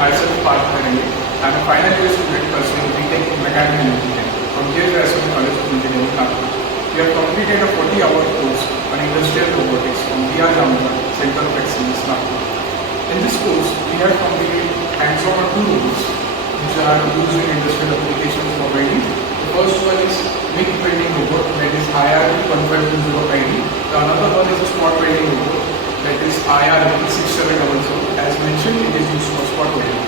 myself Parth Nagandi. I'm a final year student pursuing BTech in Mechanical Engineering from J. Rasool College of Engineering, Nagpur. We have completed a 40-hour course on industrial robotics from VR Jamnagar Center of Excellence, Nagpur. In this course, we have completed hands-on on two robots which are used in industrial applications for welding. The first one is MIG welding robot, that is IRB 1520ID. The another one is a spot welding robot, that is IRB 6700. As mentioned, it is used for spot welding.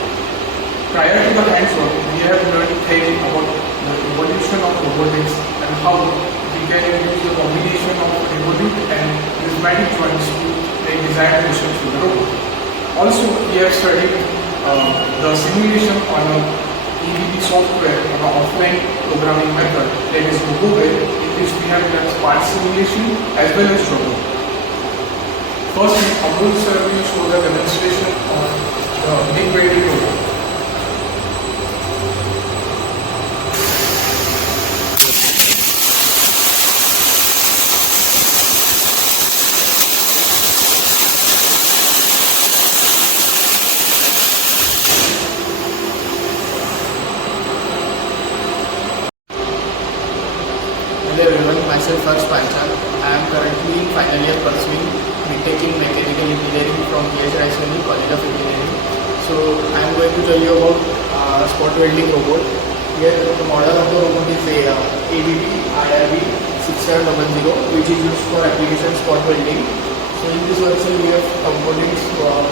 Prior to the hands-on, we have learned theory about the evolution of robotics and how we can use the combination of revolute and prismatic joints to make desired motions with the robot. Also, we have studied the simulation on a EBP software on an offline programming method, that is RoboWare, in which we have done part simulation as well as robot. First, Amol sir will show the demonstration of the MIG welding robot. Hello everyone, myself Harsh Panchal. I am currently in final year pursuing BTech in Mechanical Engineering from J. Rasool College of Engineering. So I am going to tell you about spot welding robot. Here the model of the robot is a ABB IRB 6700, which is used for application spot welding. So in this version we have components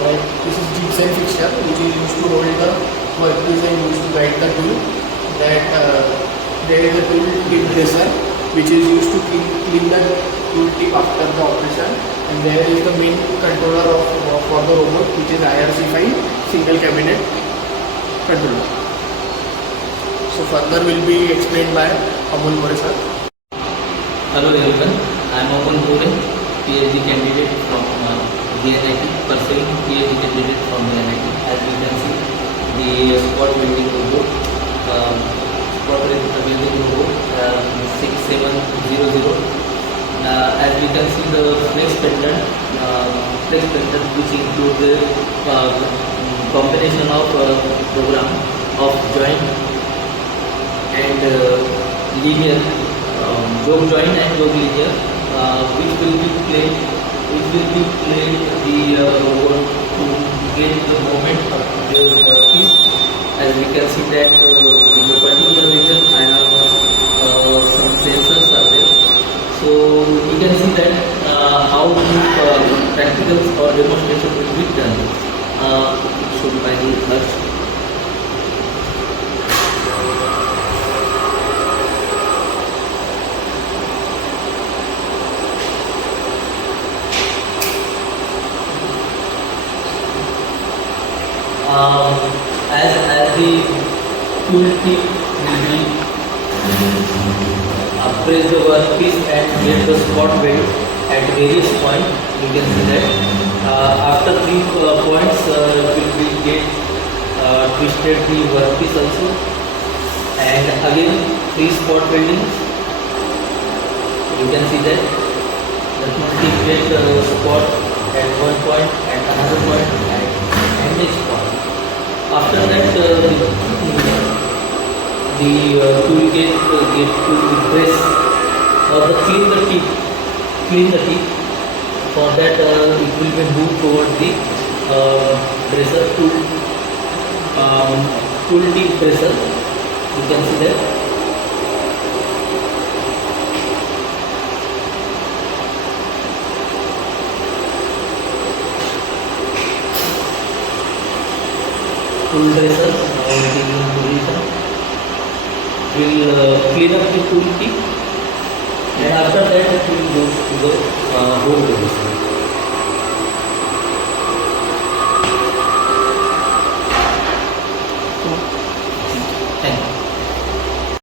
like this is gypsum fixture, which is used to hold the workpiece and used to guide the tool. That there is a tool tip dresser, which is used to clean the tool tip after the operation, and there is the main controller for the robot, which is IRC5 single cabinet controller. So further will be explained by Amol More sir. Hello everyone, I am Amol More, PhD candidate from DNIT, pursuing PhD candidate from DNIT. As you can see, the spot welding robot, spot welding robot 6700. As we can see, the flex pendant, which includes the combination of program of joint and linear, joke joint and joke linear, which will be played the robot to get the moment of the piece. As we can see that in the particular region I have some sensors are there. So you can see that how the practicals or demonstration will be done. Shown by the Harsh. As the tool tip will be press the workpiece and get the spot weld at various points. You can see that after 3 points will be get twisted the workpiece also, and again 3 spot weldings. You can see that means we get the spot at one point, at another point, and next point. After that the tool get to press or clean the teeth. For that it will be moved toward the dresser tool tip dresser. You can see that. Tool dresser will clean up the tool tip, and after that it will go to the hole dresser.